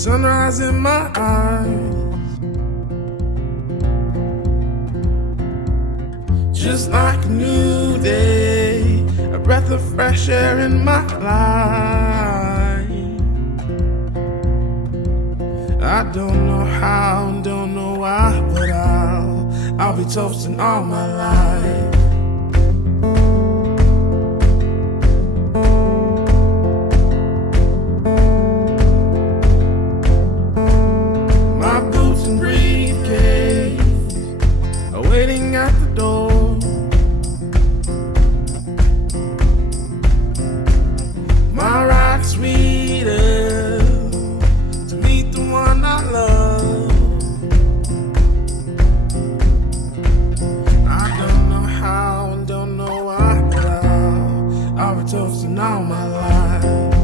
sunrise in my eyes, just like a new day, a breath of fresh air in my life. I don't know how, don't know why, but I'll be toasting all my life. My boots and briefcase are waiting at the door. My ride sweeter to meet the one I love. I don't know how and don't know why, but I'll be toasting all my life.